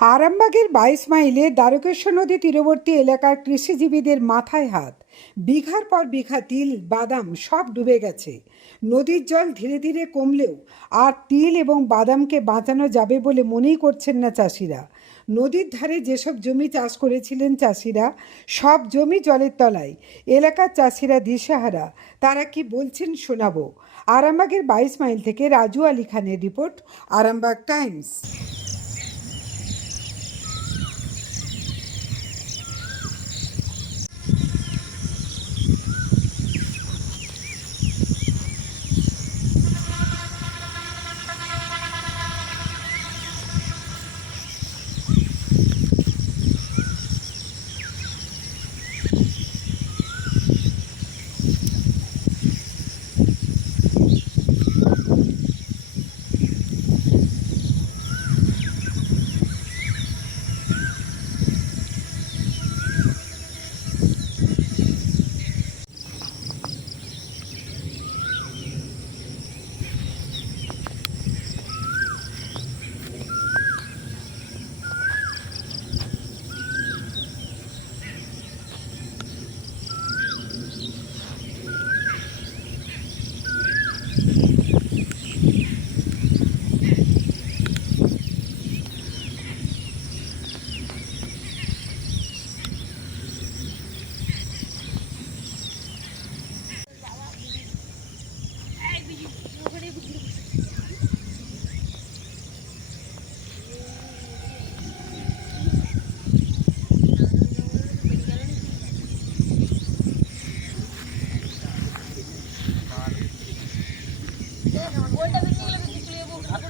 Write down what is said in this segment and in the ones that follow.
আরামবাগের বাইশ মাইলে দ্বারকেশ্বর নদী তীরবর্তী এলাকার কৃষিজীবীদের মাথায় হাত। বিঘার পর বিঘা তিল, বাদাম সব ডুবে গেছে। নদীর জল ধীরে ধীরে কমলেও আর তিল এবং বাদামকে বাঁচানো যাবে বলে মনেই করছেন না চাষিরা। নদীর ধারে যেসব জমি চাষ করেছিলেন চাষিরা, সব জমি জলের তলায়। এলাকার চাষিরা দিশেহারা তারা কি বলছেন শোনাবো। আরামবাগের বাইশ মাইল থেকে রাজু আলী খানের রিপোর্ট, আরামবাগ টাইমস।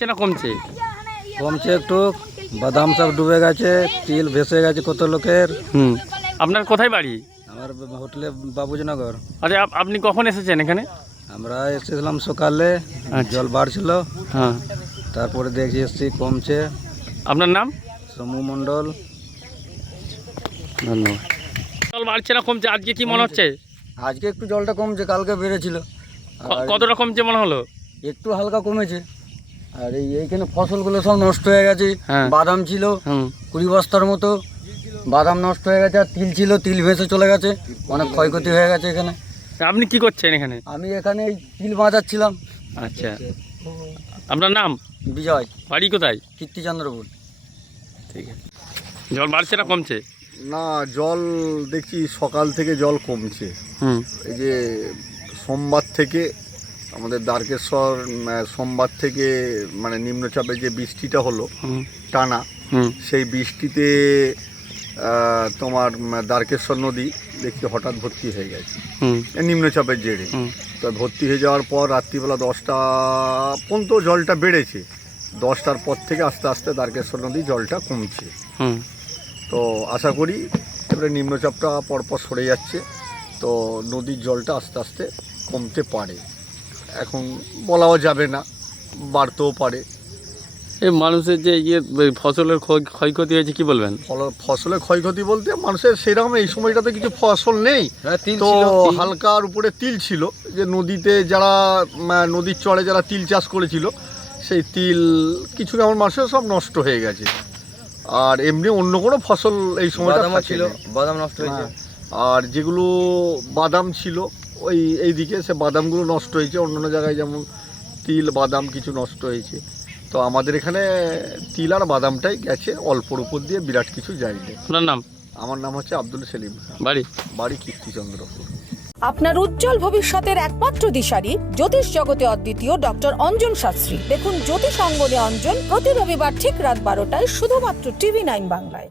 না কমছে? কমছে একটু বাদাম সব ডুবে গেছে তিল ভেসে গেছে কত লোকের। হুম। আপনার কোথায় বাড়ি? আমার হোটেলে বাবুজনগর। আচ্ছা আপনি কখন এসেছেন এখানে? আমরা এসেছিলাম সকালে আচ্ছা। জল বাড়ছিল হ্যাঁ। তারপরে দেখছি এসছি কমছে। আপনার নাম? সমু মণ্ডল। ধন্যবাদ। জল বাড়ছে না কমছে? আজকে কি মনে হচ্ছে? আজকে একটু জলটা কমছে কালকে বেড়েছিল। ক- আর কতটা কমছে মনে হলো? একটু হালকা কমেছে। আর এই এইখানে ফসলগুলো সব নষ্ট হয়ে গেছে। হ্যাঁ। বাদাম ছিল কুড়ি বস্তার মতো। বাদাম নষ্ট হয়ে গেছে আর তিল ছিল তিল ভেসে চলে গেছে। অনেক ক্ষয়ক্ষতি হয়ে গেছে এখানে। আপনি কি করছেন এখানে? আমি এখানে এই তিল বাজাচ্ছিলাম আচ্ছা। আপনার নাম? বিজয়। বাড়ি কোথায়? কীর্তিচন্দ্রপুর ঠিক আছে। জল বাড়ছে না কমছে? না জল দেখছি সকাল থেকে জল কমছে। হুম। এই যে সোমবার থেকে আমাদের দ্বারকেশ্বর সোমবার থেকে মানে নিম্নচাপের যে বৃষ্টিটা হলো টানা সেই বৃষ্টিতে তোমার দ্বারকেশ্বর নদী দেখি হঠাৎ ভর্তি হয়ে গেছে। হুম। নিম্নচাপের জেরে। তো ভর্তি হয়ে যাওয়ার পর রাত্রিবেলা দশটা পর্যন্ত জলটা বেড়েছে। দশটার পর থেকে আস্তে আস্তে দ্বারকেশ্বর নদী জলটা কমছে। তো আশা করি এবারে নিম্নচাপটা পরপর সরে যাচ্ছে। তো নদীর জলটা আস্তে আস্তে কমতে পারে। এখন বলাও যাবে না বাড়তেও পারে। এই মানুষের যে ইয়ে ফসলের ক্ষয়- ক্ষয়ক্ষতি হয়েছে কি বলবেন? ফল ফসলের ক্ষয়ক্ষতি বলতে মানুষের সেরকম এই সময়টাতে কিছু ফসল নেই। হ্যাঁ তিল তো হালকার উপরে তিল ছিল যে নদীতে যারা নদীর চড়ে যারা তিল চাষ করেছিল সেই তিল কিছু এমন মানুষের সব নষ্ট হয়ে গেছে। আর এমনি অন্য কোনো ফসল এই সময়টা ছিল ছিল বাদাম নষ্ট হয়েছে। আর যেগুলো বাদাম ছিল ওই এইদিকে সে বাদামগুলো নষ্ট হয়েছে অন্যান্য জায়গায় যেমন তিল বাদাম কিছু নষ্ট হয়েছে। তো আমাদের এখানে তিল আর বাদামটাই গেছে অল্পর উপর দিয়ে বিরাট কিছু যায়নি। আপনার নাম? আমার নাম হচ্ছে আব্দুল সেলিম। বাড়ি? বাড়ি কীর্তিচন্দ্রপুর। আপনার উজ্জ্বল ভবিষ্যতের একমাত্র দিশারি জ্যোতিষ জগতে অদ্বিতীয় ডক্টর অঞ্জন শাস্ত্রী। দেখুন জ্যোতিষ অঙ্গনে অঞ্জন প্রতি রবিবার ঠিক রাত বারোটায় শুধুমাত্র টিভি নাইন বাংলায়।